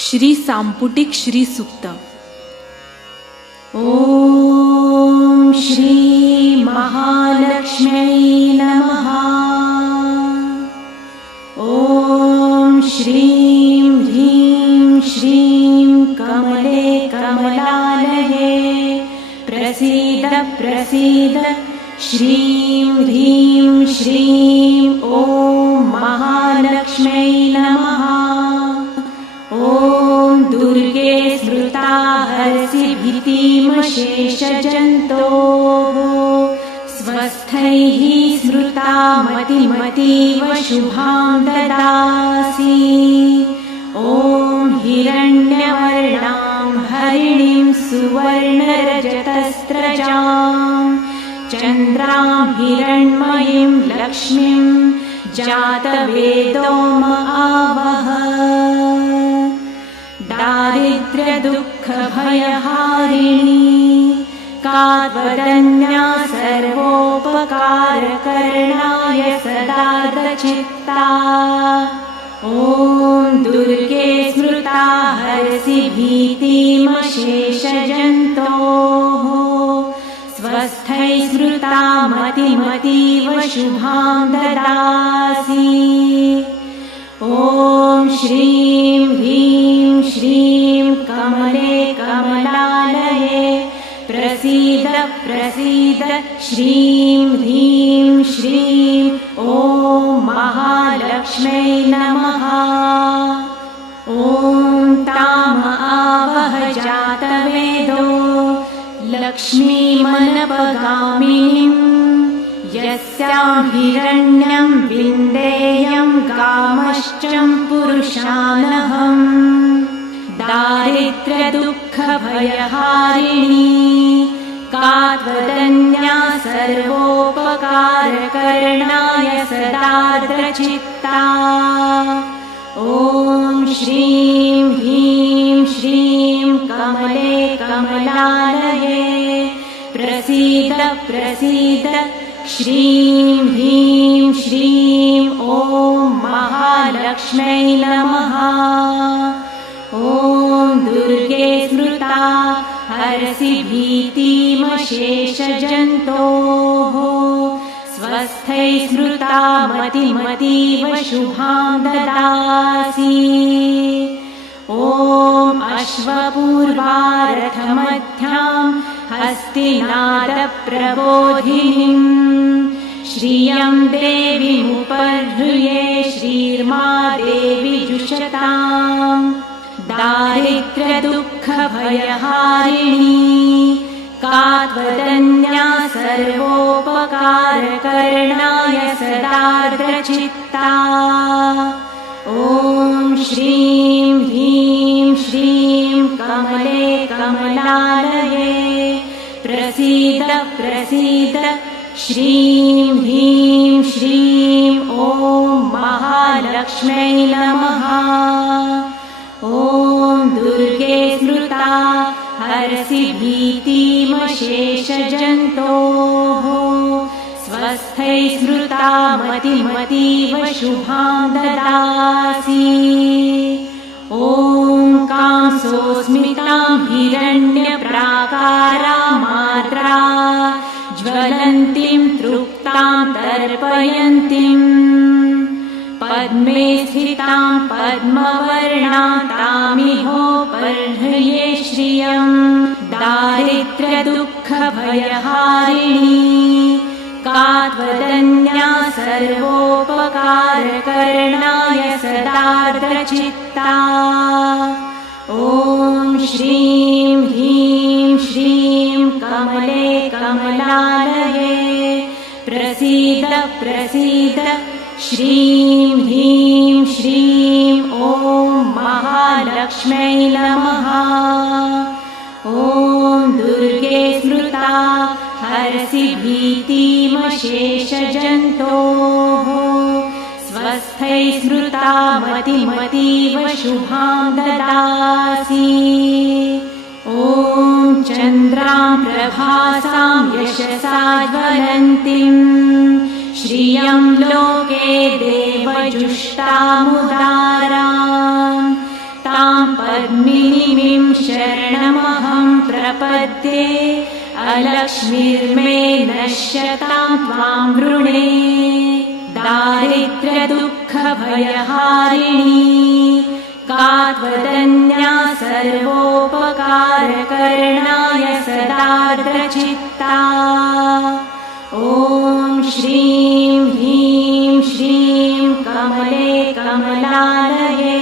श्री सांपुटिक श्री सूक्त। ओम श्री महालक्ष्म्यै नमः। ओम श्रीं ह्रीं श्रीं कमले कमलालये प्रसीद प्रसीद। श्रीं ह्रीं श्रीं ओम महालक्ष्म्यै नमः। ओम दुर्गे स्मृता हरसि भीतिमशेषजन्तोः स्वस्थैः स्मृता मतिमतीव शुभां ददासि। ॐ हिरण्यवर्णां हरिणीं सुवर्णरजतस्रजां चन्द्रां हिरण्मयीं लक्ष्मीं जातवेदोम आवह। दारिद्र्यदुःखभयहारिणी कात्वदन्या सर्वोपकारकरणाय सदार्द्रचित्ता। ॐ दुर्गे स्मृता हरसि भीतिमशेषजन्तोः स्वस्थै स्मृता मतिमतीव शुभां ददासि। ॐ श्रीं ह्रीं श्रीं कमले कमलालये प्रसीद प्रसीद। श्रीं ह्रीं श्रीं ॐ महालक्ष्म्यै नमः। ॐ ताम आवह जातवेदो लक्ष्मीमनपगामिनीं यस्यां हिरण्यं विन्देयं कामश्चं पुरुषानहम्। दारिद्र्यदुःखभयहारिणी कात्वदन्या सर्वोपकारकरणाय सदार्द्रचित्ता। ॐ श्रीं ह्रीं श्रीं कमले कमलालये प्रसीद प्रसीद। श्रीं ह्रीं श्रीं ॐ महालक्ष्म्यै नमः। ॐ दुर्गे स्मृता हरसि भीतिमशेषजन्तोः स्वस्थै स्मृता मतिमतीव शुभां ददासि। ॐ अश्वपूर्वारथमध्यां हस्तिनादप्रबोधिनीं श्रियं देवीमुपहृये श्रीर्मा देवी जुषताम्। दारिद्र्यदुःखभयहारिणी कात्वदन्या सर्वोपकारकरणाय सदार्द्रचित्ता। ॐ श्रीं ह्रीं श्रीं कमले कमलालये प्रसीद प्रसीद। श्रीं ह्रीं श्रीं ॐ महालक्ष्म्यै नमः। ॐ दुर्गे स्मृता हरसि भीतिमशेषजन्तोः स्वस्थै स्मृता मतिमतीव शुभां ददासि। ॐ कांसोऽस्मितां हिरण्यप्राकारामाद्रा ज्वलन्तीं तृप्तां तर्पयन्तीं पद्मे स्थितां पद्मवर्णां तामिहोपहृये श्रियं। दारिद्र्यदुःखभयहारिणी कात्वदन्या सर्वोपकारकरणाय सदार्द्रचित्ता। ॐ श्रीं ह्रीं श्रीं कमले कमलालये प्रसीद प्रसीद। श्रीं ह्रीं श्रीं ॐ महालक्ष्म्यै नमः। ॐ दुर्गे स्मृता हरसि भीतिमशेषजन्तोः स्वस्थै स्मृता मतिमतीव शुभां ददासि। ॐ चन्द्रां प्रभासां यशसा ज्वलन्तीं श्रियं लोके देवजुष्टामुदारां तां पद्मिनीं शरणमहं प्रपद्ये अलक्ष्मीर्मे नश्यतां त्वां वृणे दारिद्र्यदुःखभयहारिणी का त्वदन्या सर्वोपकारकरणाय सदार्द्रचित्ता ॐ श्रीं ह्रीं श्रीं कमले कमलालये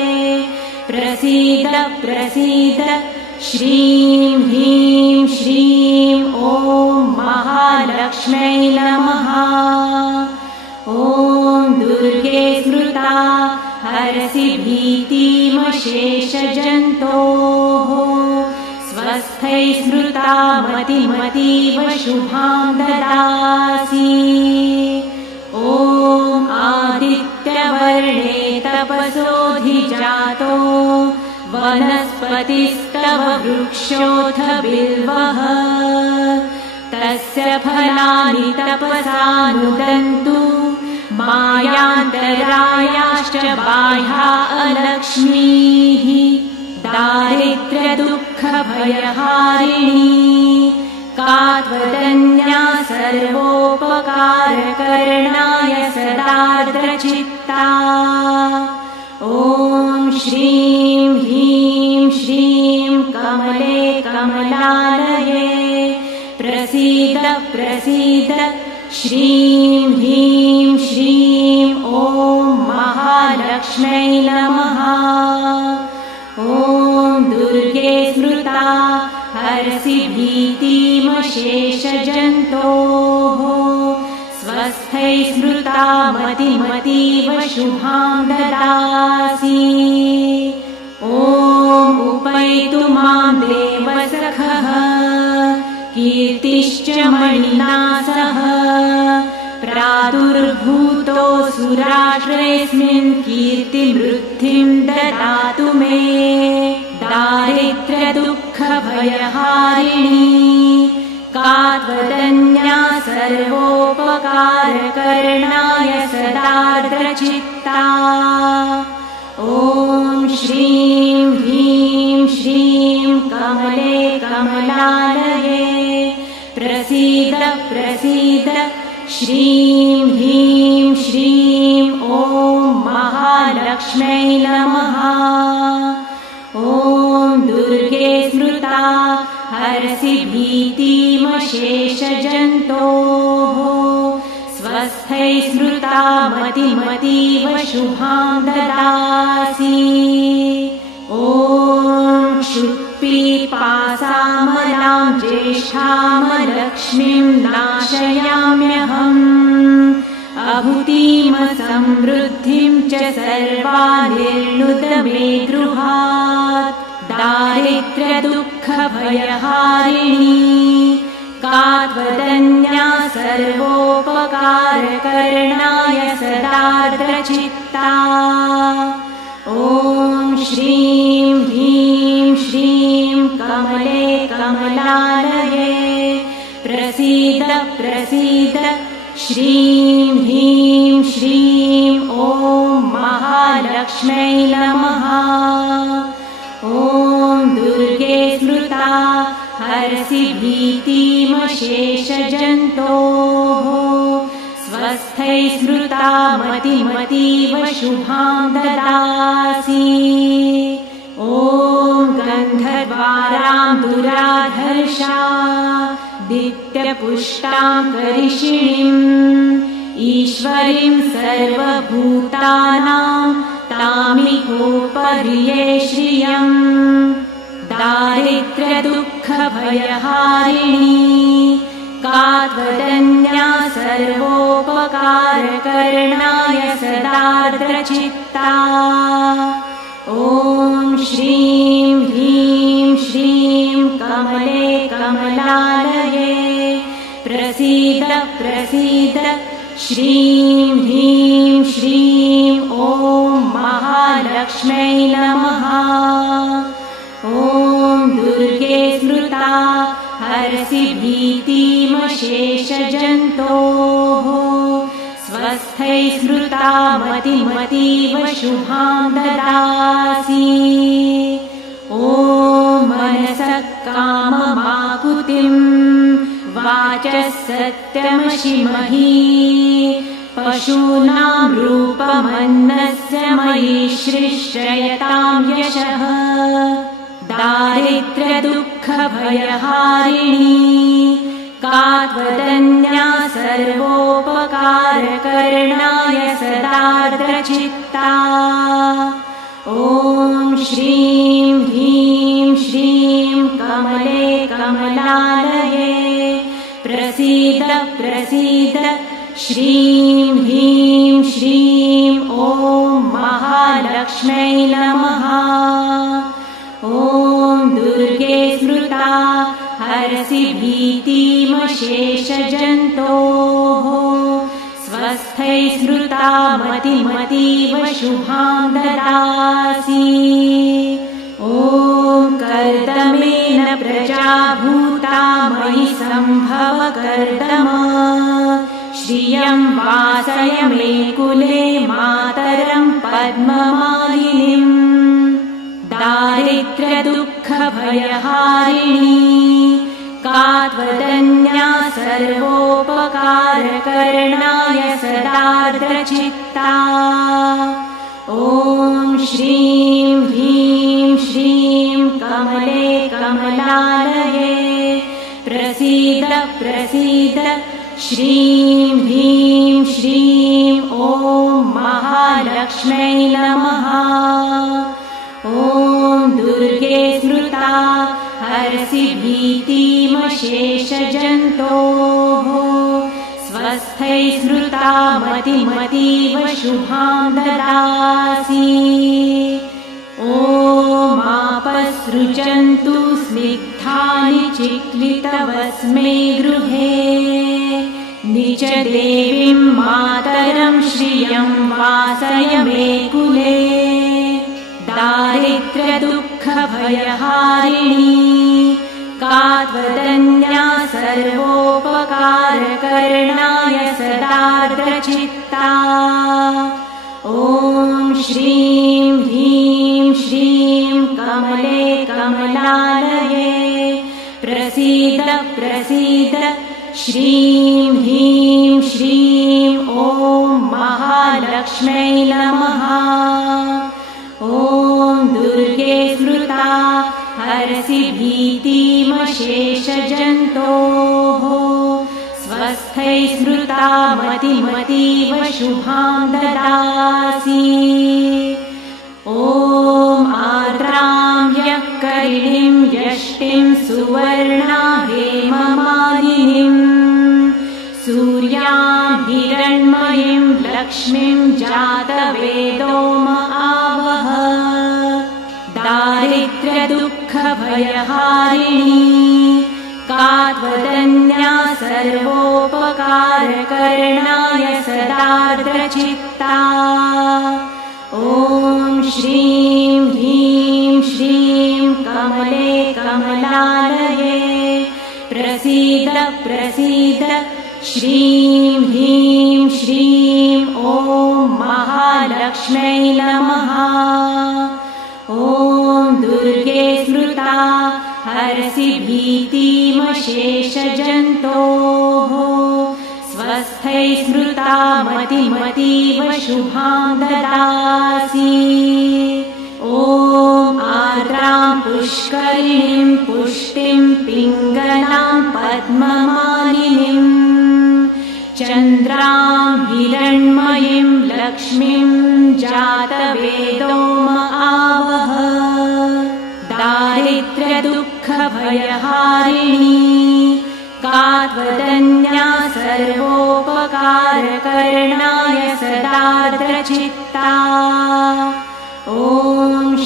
प्रसीद प्रसीद श्रीं ह्रीं श्रीं ॐ महालक्ष्म्यै नमः ॐ दुर्गे स्मृता हरसि भीतिमशेषजन्तोः स्वस्थै स्मृता मतिमतीव शुभां ददासि ॐ आदित्यवर्णे तपसोऽधिजातो वनस्पतिस्तव वृक्षोऽथ बिल्वः तस्य फलानि तपसानुदन्तु मायान्तरायाश्च बाह्या अलक्ष्मीः दारिद्र्यदुःखभयहारिणी का त्वदन्या सर्वोपकारकरणाय सदार्द्रचित्ता ॐ श्रीं ह्रीं श्रीं कमले कमलालये प्रसीद प्रसीद श्रीं ह्रीं श्रीं ॐ महालक्ष्म्यै नमः ॐ दुर्गे स्मृता हरसि भीतिमशेषजन्तोः स्वस्थै स्मृता मतिमतीव शुभां ददासि ॐ उपैतु मां देवसखः कीर्तिश्च मणिना सह प्रादुर्भूतोऽसुराष्ट्रेऽस्मिन् कीर्तिवृद्धिं ददातु मे दारिद्र्यदुःखभयहारिणी का त्वदन्या सर्वोपकारकरणाय सदार्द्रचित्ता ॐ श्रीं ह्रीं श्रीं कमले कमलालये प्रसीद प्रसीद श्रीं ह्रीं श्रीं ॐ महालक्ष्म्यै नमः ॐ दुर्गे स्मृता हरसि भीतिमशेषजन्तोः स्वस्थै स्मृता मतिमतीव शुभां ददासि ॐ क्षुत्पिपासामलां ज्येष्ठामलक्ष्मीं नाशयाम्यहम् अभूतिमसमृद्धिं च सर्वानिर्णुत मे गृहात् दारिद्र्यदुःखभयहारिणी का त्वदन्या सर्वोपकारकरणाय सदार्द्रचित्ता ॐ श्रीं ह्रीं श्रीं कमले कमलालये प्रसीद प्रसीद श्रीं ह्रीं श्रीं ॐ महालक्ष्म्यै नमः ॐ दुर्गे स्मृता हरसि भीतिमशेषजन्तोः स्वस्थै स्मृता मतिमतीव शुभां ददासि ॐ गन्धद्वारां दुराधर्षा दित्यपुष्टां करिषिणीम् ईश्वरीं सर्वभूतानां तामिहोपरिये श्रियम् दारिद्र्यदुःखभयहारिणी का त्वदन्या सर्वोपकारकरणाय सदार्द्रचित्ता ॐ श्रीं ह्रीं श्रीं कमले कमलालये प्रसीद प्रसीद श्रीं ह्रीं श्रीं ॐ महालक्ष्म्यै नमः ॐ दुर्गे स्मृता हरसि भीतिमशेषजन्तोः स्वस्थै स्मृता मतिमतीव शुभां ददासि वाचः सत्यमशिमहि पशूनां रूपमन्नस्य मयि सृष्टयतां यशः दारिद्र्यदुःखभयहारिणी का त्वदन्या सर्वोपकारकरणाय सदार्द्रचित्ता ॐ श्रीं ह्रीं श्रीं कमले कमलालये प्रसीद प्रसीद श्रीं ह्रीं श्रीं ॐ महालक्ष्म्यै नमः ॐ दुर्गे स्मृता हरसि भीतिमशेषजन्तोः स्वस्थै स्मृता मतिमतीव शुभां ददासि ॐ कर्दमेन प्रजा भूता मयि सम्भव कर्दम श्रियं वासय मे कुले मातरं पद्ममालिनीम् दारिद्र्यदुःखभयहारिणी का त्वदन्या सर्वोपकारकरणाय सदार्द्रचित्ता ॐ श्रीं ह्रीं श्रीं कमले कमलालये प्रसीद प्रसीद श्रीं ह्रीं श्रीं ॐ महालक्ष्म्यै नमः ॐ दुर्गे स्मृता हरसि भीतिमशेषजन्तोः स्वस्थै स्मृता मतिमतीव शुभां ददासि ॐ आपसृजन्तु स्निग्धानि चिक्लितवस्मै गृहे निजदेवीं मातरं श्रियं वासय मे कुले दारिद्र्यदुःखभयहारिणी का त्वदन्या सर्वोपकारकरणाय सदार्द्रचित्ता ॐ श्रीं ह्रीं श्रीं कमले कमलालये प्रसीद प्रसीद श्रीं ह्रीं श्रीं ॐ महालक्ष्म्यै नमः ॐ दुर्गे स्मृता हरसि भीतिमशेषजन्तोः स्वस्थै स्मृता मतिमतीव शुभां ददासि ॐ आर्द्रां यःकरिणीं यष्टिं सुवर्णा हेममालिनीम् सूर्यां हिरण्मयीं लक्ष्मीं जातवेदो आवह दारिद्र्यदुःखभयहारिणी का त्वदन्या सर्वोपकारकरणाय सदार्द्रचित्ता ॐ श्रीं ह्रीं श्रीं कमले कमलालये प्रसीद प्रसीद श्रीं ह्रीं श्रीं ॐ महालक्ष्म्यै नमः ॐ दुर्गे स्मृता हरसि भीतिमशेषजन्तोः स्वस्थै स्मृता मतिमतीव शुभां ददासि ॐ आर्द्रां पुष्करिणीं पुष्टिं पिङ्गलां पद्ममालिनीम् चन्द्रां हिरण्मयीं लक्ष्मीं जातवेदो आवह दारिद्र्यदुःखभयहारिणी का त्वदन्या सर्वोपकारकरणाय सदार्द्रचित्ता ॐ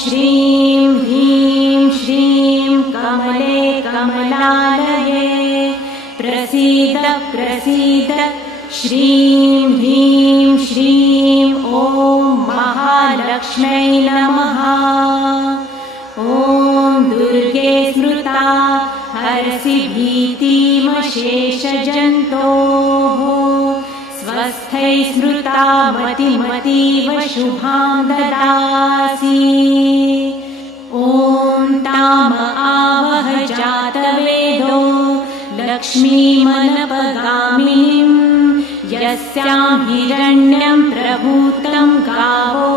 श्रीं ह्रीं श्रीं कमले कमलालये प्रसीद प्रसीद श्रीं ह्रीं श्रीं ॐ महालक्ष्म्यै नमः ॐ दुर्गे स्मृता हरसि भीतिमशेषजन्तोः स्वस्थै स्मृता मतिमतीव शुभां ददासि ॐ ताम आवह जातवेदो लक्ष्मीमनः यस्यां हिरण्यं प्रभूतं गावो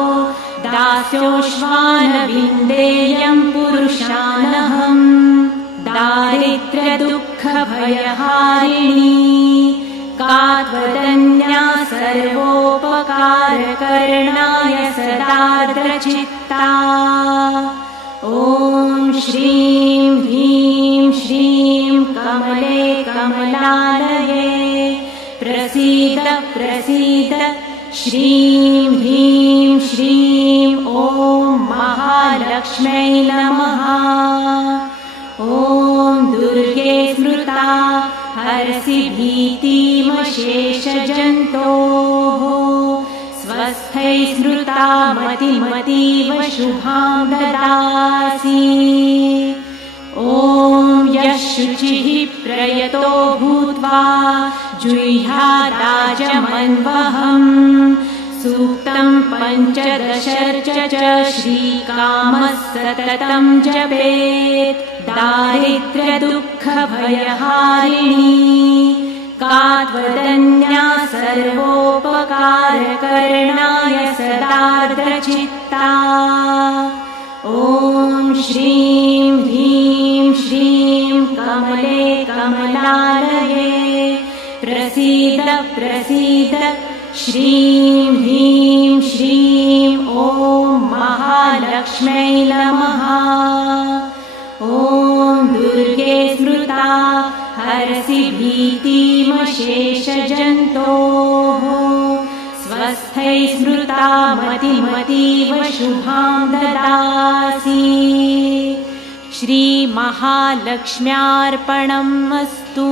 दास्योश्वानविन्देयं पुरुषानहम् दारिद्र्यदुःखभयहारिणी का त्वदन्या सर्वोपकारकरणाय सदार्द्रचित्ता ॐ श्रीं ह्रीं श्रीं कमले कमलालये प्रसीद प्रसीद श्रीं ह्रीं श्रीं ॐ महालक्ष्म्यै नमः ॐ दुर्गे स्मृता हरसि भीतिमशेषजन्तोः स्वस्थै स्मृता मतिमतीव शुभां ददासि ॐ यः शुचिः प्रयतो भूत्वा जुह्यादाजमन्वहम् सूक्तं पञ्चदशर्च च श्रीकामः सततं जपेत् दारिद्र्यदुःखभयहारिणी का त्वदन्या सर्वोपकारकरणाय सदार्द्रचित्ता ॐ श्रीं ह्रीं श्रीं कमले कमलालये प्रसीद प्रसीद श्रीं ह्रीं श्रीं ॐ महालक्ष्म्यै नमः ॐ दुर्गे स्मृता हरसि भीतिमशेषजन्तोः स्वस्थै स्मृता मतिमतीव शुभां ददासि श्रीमहालक्ष्म्यार्पणम् अस्तु।